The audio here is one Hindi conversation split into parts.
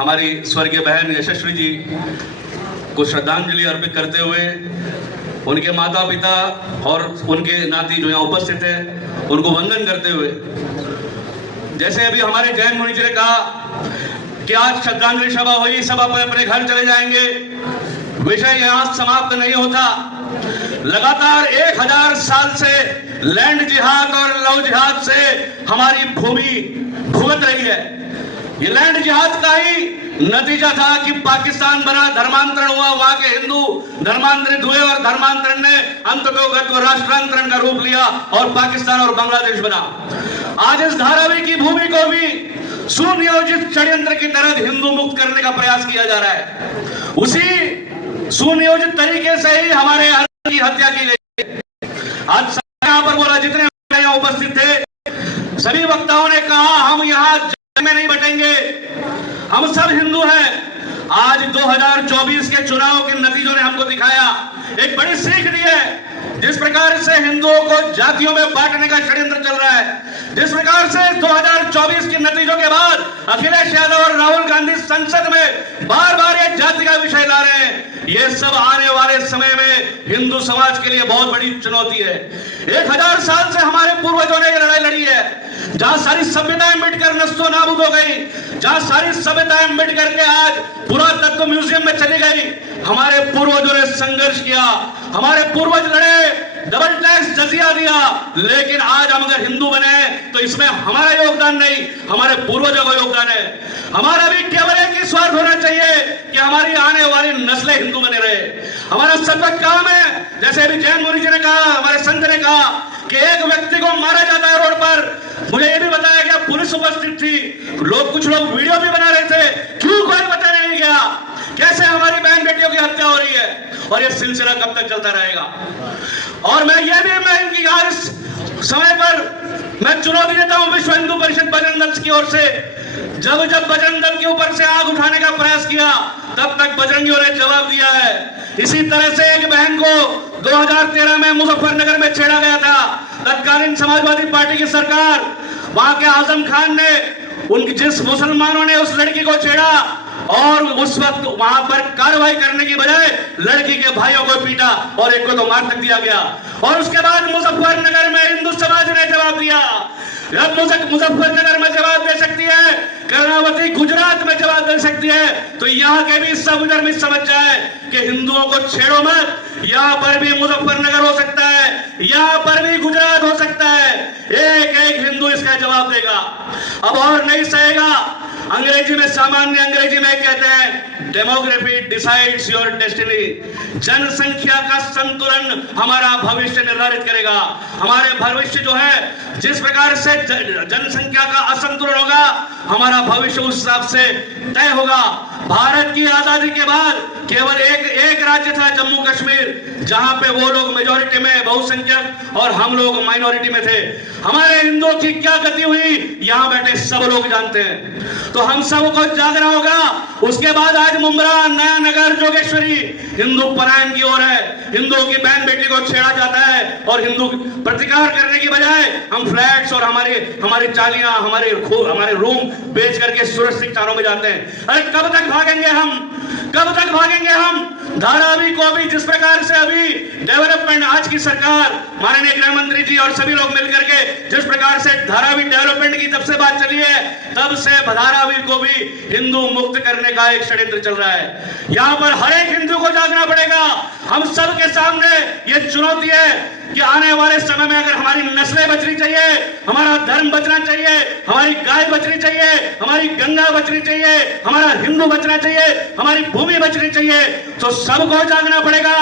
हमारी स्वर्गीय बहन यशस्वी जी को श्रद्धांजलि अर्पित करते हुए उनके माता पिता और उनके नाती जो यहाँ उपस्थित है उनको वंदन करते हुए, जैसे अभी हमारे जैन मुनि जी ने कहा कि आज श्रद्धांजलि सभा हुई, सब अपने अपने घर चले जाएंगे, विषय यहाँ समाप्त नहीं होता। लगातार 1000 साल से लैंड जिहाद और लव जिहाद से हमारी भूमि भुगत रही है। ये लैंड जिहाद का ही नतीजा था कि पाकिस्तान बना, धर्मांतरण हुआ, वहां के हिंदू धर्मांतरित हुए और धर्मांतरण ने अंततोगत राष्ट्रांतरण का रूप लिया और पाकिस्तान और बांग्लादेश बना। आज इस धारावी की भूमि को भी सुनियोजित षड्यंत्र की तरह हिंदू मुक्त करने का प्रयास किया जा रहा है। उसी सुनियोजित तरीके से ही हमारे की हत्या की गई। आज यहाँ पर बोला, जितने यहाँ उपस्थित थे सभी वक्ताओं ने कहा हम यहाँ में नहीं बटेंगे, हम सब हिंदू हैं। आज 2024 के चुनाव के नतीजों ने हमको दिखाया, एक बड़ी सीख दी है। जिस प्रकार से हिंदुओं को जातियों में बांटने का षड्यंत्र चल रहा है, जिस प्रकार से 2024 के नतीजों के बाद अखिलेश यादव और राहुल गांधी संसद में बार बार ये जाति का विषय ला रहे हैं, ये सब आने वाले समय में हिंदू समाज के लिए बहुत बड़ी चुनौती है। 1000 साल से हमारे पूर्वजों ने ये लड़ाई लड़ी है, जहां सारी सभ्यताएं मिटकर नष्टो नाबूद हो गई, जहां सारी सभ्यताएं मिट करके आज पुरातत्व म्यूजियम में चली गई। हमारे पूर्वजों ने संघर्ष किया, हमारे पूर्वज लड़े, डबल टैक्स जजिया दिया, लेकिन आज हम अगर हिंदू बने तो इसमें हमारा योगदान नहीं, हमारे पूर्वजों का योगदान है। हमारा भी केवल एक ही स्वार्थ होना चाहिए कि हमारी आने वाली नस्लें हिंदू बने रहे। हमारा सतत काम है, जैसे अभी जैन मुनि जी ने कहा, हमारे संत ने कहा कि एक व्यक्ति को मारा जाता है रोड पर। मुझे ये भी बताया गया पुलिस उपस्थित थी, कुछ लोग वीडियो भी बना रहे थे, क्यों कोई बताने नहीं गया? कैसे हमारी बहन बेटियों की हत्या हो रही है और ये सिलसिला कब तक चलता रहेगा? और मैं इनकी इस समय पर मैं चुनौती देता हूं विश्व हिंदू परिषद बजरंग दल की ओर से। जब बजरंग दल के ऊपर से आग उठाने का प्रयास किया, तब तक बजरंगियों ने जवाब दिया है। इसी तरह से एक बहन को 2013 में मुजफ्फरनगर में छेड़ा गया था। तत्कालीन समाजवादी पार्टी की सरकार, वहां के आजम खान ने उनकी जिस मुसलमानों ने उस लड़की को छेड़ा और उस वक्त वहां पर कार्रवाई करने की बजाय लड़की के भाइयों को पीटा और एक को तो मार तक दिया गया। और उसके बाद मुजफ्फरनगर में हिंदू समाज ने जवाब दिया। जब मुजफ्फरनगर में जवाब दे सकती है, कर्णावती गुजरात में जवाब दे सकती है, तो यहाँ के भी सब धर्मी समझ जाए कि हिंदुओं को छेड़ो मत। यहाँ पर भी मुजफ्फरनगर हो सकता है, यहाँ पर भी गुजरात हो सकता है, एक एक हिंदू इसका जवाब देगा। अब और नहीं सहेगा। अंग्रेजी में, सामान्य अंग्रेजी में कहते हैं डेमोग्राफी डिसाइड्स योर डेस्टिनी। जनसंख्या का संतुलन हमारा भविष्य निर्धारित करेगा। हमारे भविष्य जो है, जिस प्रकार से जनसंख्या का असंतुलन होगा, हमारा भविष्य उस हिसाब से तय होगा। भारत की आजादी के बाद केवल एक राज्य था, जम्मू कश्मीर, जहां पे वो लोग मेजॉरिटी में बहुसंख्यक और हम लोग माइनॉरिटी में थे। हमारे हिंदुओं की क्या गति हुई, यहां बैठे सब लोग जानते हैं। तो हम सबको जागना होगा। उसके बाद आज मुंब्रा, नया नगर, जोगेश्वरी हिंदू पलायन की ओर है। हिंदुओं की बहन बेटी को छेड़ा जाता है और हिंदू प्रतिकार करने की बजाय हम फ्लैट्स और हमारी चालियां, हमारे रूम बेच करके सुरक्षित स्थानों में जाते हैं। अरे कब तक भागेंगे हम? कब तक भागेंगे हम? धारावी को भी जिस प्रकार से अभी डेवलपमेंट, आज की सरकार, माननीय गृह मंत्री जी और सभी लोग मिलकर के जिस प्रकार से धारावी डेवलपमेंट की तब से बात चली है, तब से धारावी को भी हिंदू मुक्त करने का एक षड्यंत्र चल रहा है। यहाँ पर हर एक हिंदू को जागना पड़ेगा। हम सब के सामने ये चुनौती है कि आने वाले समय में अगर हमारी नस्लें बचनी चाहिए, हमारा धर्म बचना चाहिए, हमारी गाय बचनी चाहिए, हमारी गंगा बचनी चाहिए, हमारा हिंदू बचना चाहिए, हमारी भूमि बचनी चाहिए, तो सबको जागना पड़ेगा।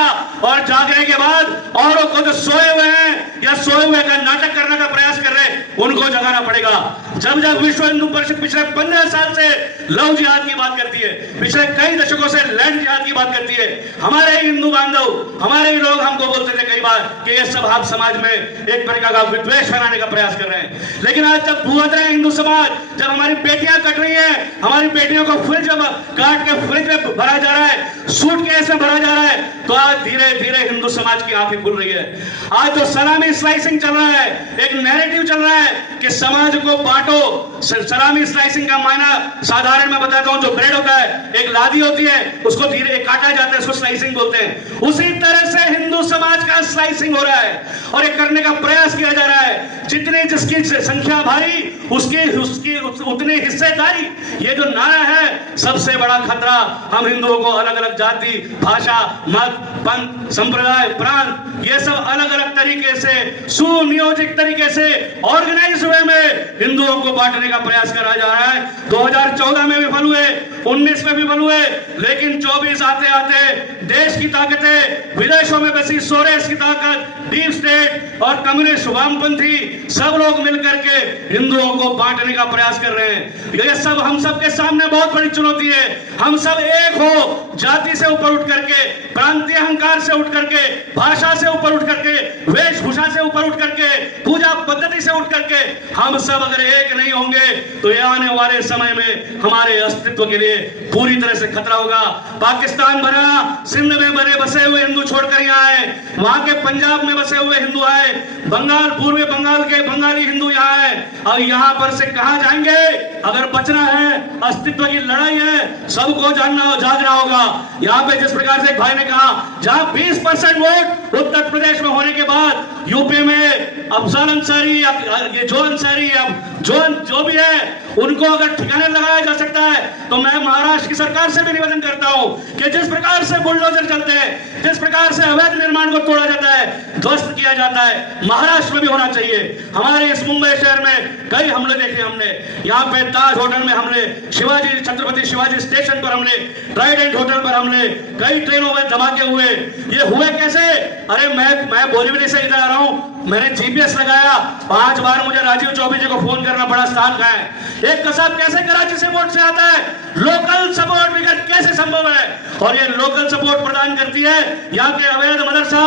और जागने के बाद औरों को जो सोए हुए हैं या सोए हुए का नाटक करने का प्रयास कर रहे हैं, उनको जगाना पड़ेगा। जब विश्व हिंदू परिषद पिछले 15 साल से लव जिहाद की बात करती है, पिछले कई दशकों से लैंड जिहाद की बात करती है, हमारे हिंदू बांधव, हमारे लोग हमको बोलते थे कई बार कि ये सब आप समाज में एक प्रकार का विद्वेष फैलाने का प्रयास कर रहे हैं। लेकिन आज जब भूत रहे हिंदू समाज, जब हमारी बेटियां कट रही हैं, हमारी बेटियों को फ्रिज में काट के फ्रिज में भरा जा रहा है, सूटकेस में भरा जा रहा है, तो आज धीरे धीरे हिंदू समाज की आंखें खुल रही है। आज जो सलामी स्लाइसिंग चल रहा है, एक नैरेटिव चल रहा है कि समाज को बांटो। सलामी स्लाइसिंग का मायना साधारण मैं बताता हूं, जो ब्रेड होता है, एक लादी होती है, उसको धीरे काटा जाता है, उसको स्लाइसिंग बोलते हैं। उसी तरह से हिंदू समाज का स्लाइसिंग हो रहा है और ये करने का प्रयास किया जा रहा है। जितनी जिसकी संख्या भारी, उसकी उतनी हिस्सेदारी। ये जो नारा है, सबसे बड़ा खतरा हम हिंदुओं को अलग अलग जाति, भाषा, मत, पंथ, संप्रदाय, प्रांत, ये सब अलग अलग तरीके से, सुनियोजित तरीके से, ऑर्गेनाइज वे में हिंदुओं को बांटने का प्रयास करा जा रहा है। 2014 में विफल हुए, 19 में विफल हुए, लेकिन 24 आते आते देश की ताकतें, विदेशों में बसी सोरेस की ताकत, डीप स्टेट और कम्युनिस्ट वामपंथी सब लोग मिलकर के हिंदुओं को बांटने का प्रयास कर रहे हैं। ये सब हम सब के सामने बहुत बड़ी चुनौती है। हम सब एक हो, जाति से ऊपर उठ करके, प्रांतीय अहंकार से उठ करके, भाषा से ऊपर उठ करके, वेशभूषा से ऊपर उठ करके, पूजा पद्धति से उठ करके, हम सब अगर एक नहीं होंगे तो ये आने वाले समय में हमारे अस्तित्व के लिए पूरी तरह से खतरा होगा। पाकिस्तान बना, सिंध में बसे हुए हिंदू छोड़कर यहाँ आए, वहां के पंजाब में बसे हुए हिंदू आए, बंगाल, पूर्वी बंगाल के बंगाली हिंदू यहाँ आए, और यहाँ पर से कहां जाएंगे? अगर बचना है, अस्तित्व की लड़ाई है, सबको जागना होगा। यहाँ पे जिस प्रकार से एक भाई ने कहा, जहां 20% वोट उत्तर प्रदेश में होने के बाद यूपी में अफजल अंसारी या ये जो अंसारी या जो भी है, उनको अगर ठिकाने लगाया जा सकता है, तो मैं महाराष्ट्र की सरकार से भी निवेदन करता हूं कि जिस प्रकार से बुलडोजर चलते हैं, जिस प्रकार से अवैध निर्माण को तोड़ा जाता है, ध्वस्त किया जाता है, महाराष्ट्र में भी होना चाहिए। हमारे इस मुंबई शहर में कई हमले देखे हमने। यहाँ पे ताज होटल में हमले, शिवाजी, छत्रपति शिवाजी स्टेशन पर हमले, ट्राइडेंट होटल पर हमले, कई ट्रेनों में धमाके हुए। ये हुए कैसे? अरे मैं बोरीवली से इधर आ रहा हूं, मैंने जीपीएस लगाया, 5 बार मुझे राजीव चौबे जी को फोन करना पड़ा, स्थान कहाँ है। एक कसाब कैसे कराची से वोट से आता है? लोकल सपोर्ट विकेट कैसे संभव है? और ये लोकल सपोर्ट प्रदान करती है यहाँ के अवैध मदरसा,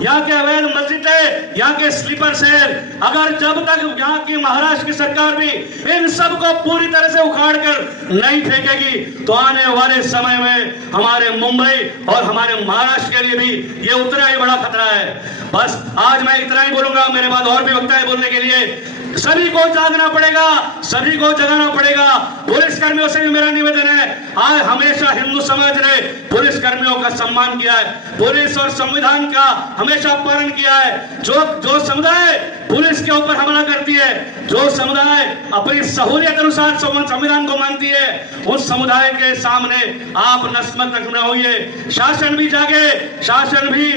यहाँ के अवैध मस्जिदें, यहाँ के स्लीपर सेल। अगर जब तक यहाँ की महाराष्ट्र की सरकार भी इन सब को पूरी तरह से उखाड़ कर नहीं फेंकेगी, तो आने वाले समय में हमारे मुंबई और हमारे महाराष्ट्र के लिए भी ये उतना ही बड़ा खतरा है। बस आज मैं इतना ही बोलूंगा, मेरे बाद और भी वक्त है बोलने के लिए। सभी को जागना पड़ेगा, सभी को जगाना पड़ेगा। पुलिस कर्मियों से भी मेरा निवेदन है, आज हमेशा हिंदू समाज ने पुलिस कर्मियों का सम्मान किया है, पुलिस और संविधान का हमेशा पालन किया है। जो समुदाय पुलिस के ऊपर हमला करती है, जो समुदाय अपनी सहूलियत अनुसार संविधान को मानती है, उस समुदाय के सामने आप नतमस्तक न होइए। शासन भी जागे, शासन भी,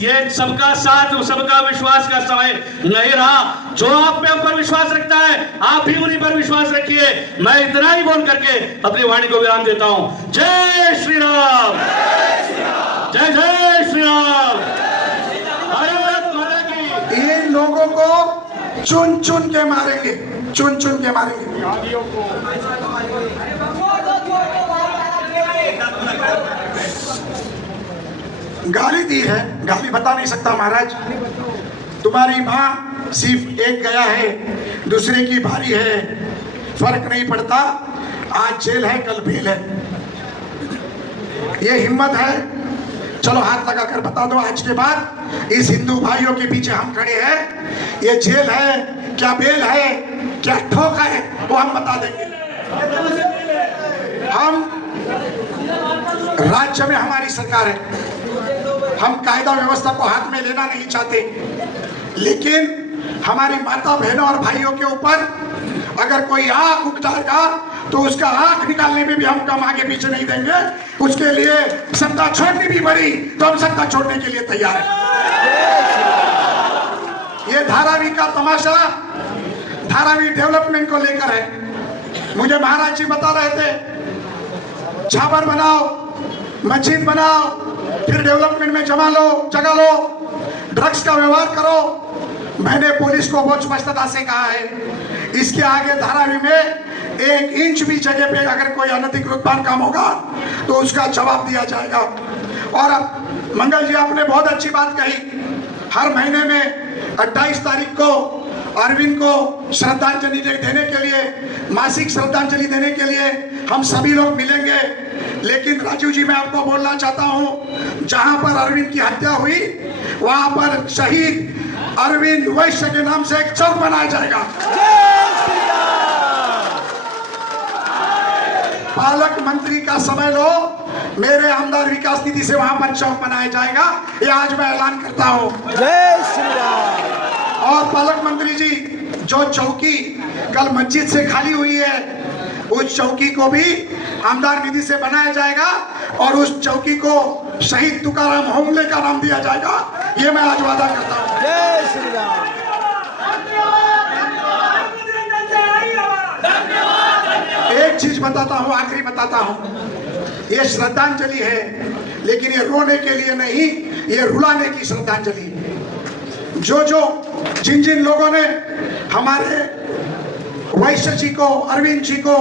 ये सबका साथ, सबका विश्वास का समय नहीं रहा। जो आप पे ऊपर विश्वास रखता है, आप भी उन्हीं पर विश्वास रखिए। मैं इतना ही बोल करके अपनी वाणी को विराम देता हूं। जय श्री राम, जय जय श्री राम, भारत माता की। इन लोगों को चुन चुन के मारेंगे, चुन चुन के मारेंगे। गाली दी है, गाली बता नहीं सकता महाराज। तुम्हारी माँ सिर्फ एक गया है, दूसरे की भारी है, फर्क नहीं पड़ता। आज जेल है, कल बेल है। ये हिम्मत है? चलो हाथ लगा कर बता दो, आज के बाद इस हिंदू भाइयों के पीछे हम खड़े हैं। ये जेल है क्या, बेल है क्या, ठोक है, वो हम बता देंगे। हम राज्य में हमारी सरकार है, हम कायदा व्यवस्था को हाथ में लेना नहीं चाहते, लेकिन हमारी माता बहनों और भाइयों के ऊपर अगर कोई आंख उठाएगा तो उसका आंख निकालने में भी हम कम आगे पीछे नहीं देंगे। उसके लिए सत्ता छोड़नी भी पड़ी तो हम सत्ता छोड़ने के लिए तैयार हैं। ये धारावी का तमाशा धारावी डेवलपमेंट को लेकर है। मुझे महाराज जी बता रहे थे, छापर बनाओ, मस्जिद बनाओ, फिर डेवलपमेंट में जगह लो, ड्रग्स का व्यवहार करो। मैंने पुलिस को बहुत स्पष्टता से कहा है, इसके आगे धारावी में 1 इंच भी जगह पे अगर कोई अनधिकृत बांधकाम होगा तो उसका जवाब दिया जाएगा। और अब मंगल जी आपने बहुत अच्छी बात कही, हर महीने में 28 तारीख को अरविंद को श्रद्धांजलि देने के लिए, मासिक श्रद्धांजलि देने के लिए हम सभी लोग मिलेंगे। लेकिन राजीव जी, मैं आपको बोलना चाहता हूं, जहां पर अरविंद की हत्या हुई वहां पर शहीद अरविंद वैश्य के नाम से एक चौक बनाया जाएगा। पालक मंत्री का समय लो, मेरे आमदार विकास निधि से वहां पर चौक बनाया जाएगा, ये आज मैं ऐलान करता हूं। जय श्री राम। और पालक मंत्री जी, जो चौकी कल मस्जिद से खाली हुई है, उस चौकी को भी आमदार निधि से बनाया जाएगा और उस चौकी को शहीद तुकाराम होमले का नाम दिया जाएगा, ये मैं आज वादा करता हूं। जय श्री राम। एक चीज बताता हूं, आखिरी बताता हूं, ये श्रद्धांजलि है, लेकिन ये रोने के लिए नहीं, ये रुलाने की श्रद्धांजलि। जिन जिन लोगों ने हमारे वैश्य जी को, अरविंद जी को,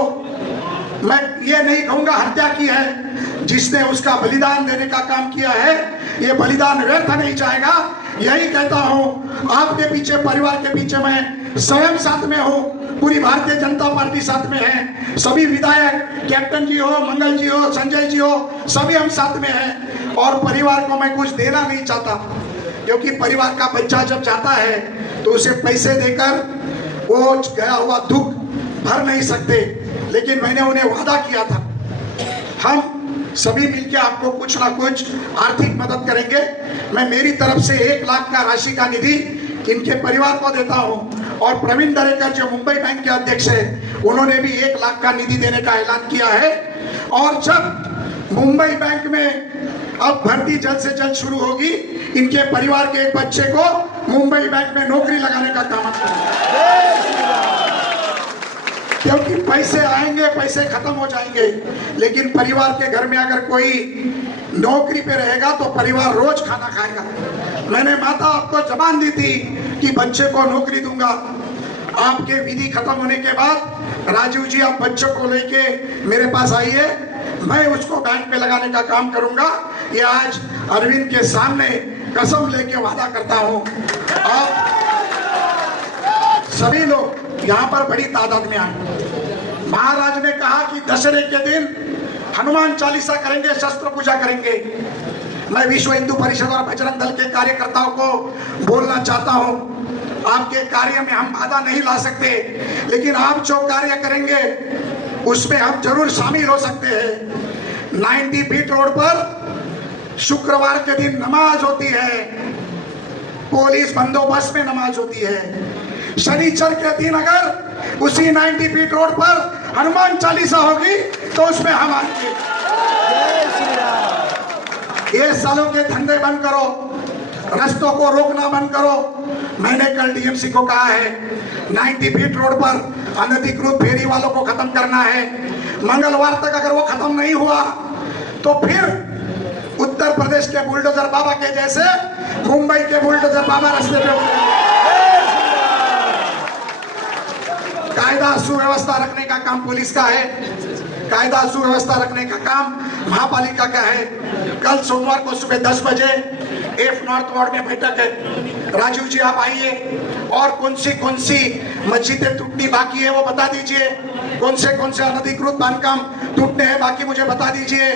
मैं ये नहीं कहूंगा हत्या की है, जिसने उसका बलिदान देने का काम किया है, ये बलिदान व्यर्थ नहीं जाएगा। यही कहता हूं, आपके पीछे, परिवार के पीछे मैं स्वयं साथ में हूं, पूरी भारतीय जनता पार्टी साथ में है, सभी विधायक, कैप्टन जी हो, मंगल जी हो, संजय जी हो, सभी हम साथ में हैं। और परिवार को मैं कुछ देना नहीं चाहता, क्योंकि परिवार का बच्चा जब जाता है तो उसे पैसे देकर वो गया हुआ दुख भर नहीं सकते। लेकिन मैंने उन्हें वादा किया था, हम सभी मिलकर आपको कुछ ना कुछ आर्थिक मदद करेंगे। मैं मेरी तरफ से 1 लाख का राशि का निधि इनके परिवार को देता हूं। और प्रवीण दरेकर जो मुंबई बैंक के अध्यक्ष है, उन्होंने भी 1 लाख का निधि देने का ऐलान किया है। और जब मुंबई बैंक में अब भर्ती जल्द से जल्द शुरू होगी, इनके परिवार के एक बच्चे को मुंबई बैंक में नौकरी लगाने का काम करेंगे। क्योंकि पैसे आएंगे, पैसे खत्म हो जाएंगे, लेकिन परिवार के घर में अगर कोई नौकरी पे रहेगा तो परिवार रोज खाना खाएगा। मैंने माता आपको जबान दी थी कि बच्चे को नौकरी दूंगा। आपके विधि खत्म होने के बाद राजीव जी, आप बच्चों को लेके मेरे पास आइए, मैं उसको बैंक में लगाने का काम करूंगा। ये आज अरविंद के सामने कसम लेके वादा करता हूं। आप सभी लोग यहाँ पर बड़ी तादाद में आए। महाराज ने कहा कि दशहरे के दिन हनुमान चालीसा करेंगे, शस्त्र पूजा करेंगे। मैं विश्व हिंदू परिषद और बजरंग दल के कार्यकर्ताओं को बोलना चाहता हूं, आपके कार्य में हम बाधा नहीं ला सकते, लेकिन आप जो कार्य करेंगे उसमें हम जरूर शामिल हो सकते हैं। 90 फीट रोड पर शुक्रवार के दिन नमाज होती है, पुलिस बंदोबस्त में नमाज होती है। शनिचर के दिन अगर उसी 90 फीट रोड पर हनुमान चालीसा होगी तो उसमें हम आएंगे। ये सालों के धंधे बंद करो, रस्तों को रोकना बंद करो। मैंने कल डीएमसी को कहा है, 90 फीट रोड पर अनधिकृत फेरी वालों को खत्म करना है। मंगलवार तक अगर वो खत्म नहीं हुआ तो फिर उत्तर प्रदेश के बुलडोजर बाबा के जैसे मुंबई के बुलडोजर बाबा रास्ते पे उतरेंगे। कायदा सुव्यवस्था रखने का काम पुलिस का है, कायदा सुव्यवस्था रखने का काम महापालिका का है। कल सोमवार को सुबह 10 बजे एफ नॉर्थ वार्ड में बैठक है। राजीव जी, आप आइए और कौन सी मस्जिदें टूटनी बाकी है वो बता दीजिए, कौन से अनधिकृत बांधकाम टूटने हैं बाकी मुझे बता दीजिए।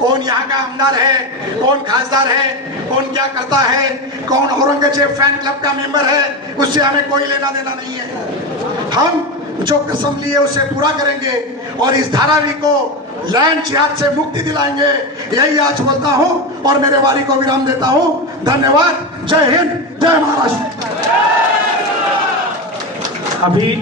कौन यहाँ का आमदार है, कौन खासदार है, कौन क्या करता है, कौन औरंगजेब फैन क्लब का मेंबर है, उससे हमें कोई लेना देना नहीं है। हम जो कसम लिए उसे पूरा करेंगे और इस धारावी को लैंड जिहाद से मुक्ति दिलाएंगे। यही आज बोलता हूं और मेरे वारी को विराम देता हूं। धन्यवाद। जय हिंद, जय महाराष्ट्र। अभी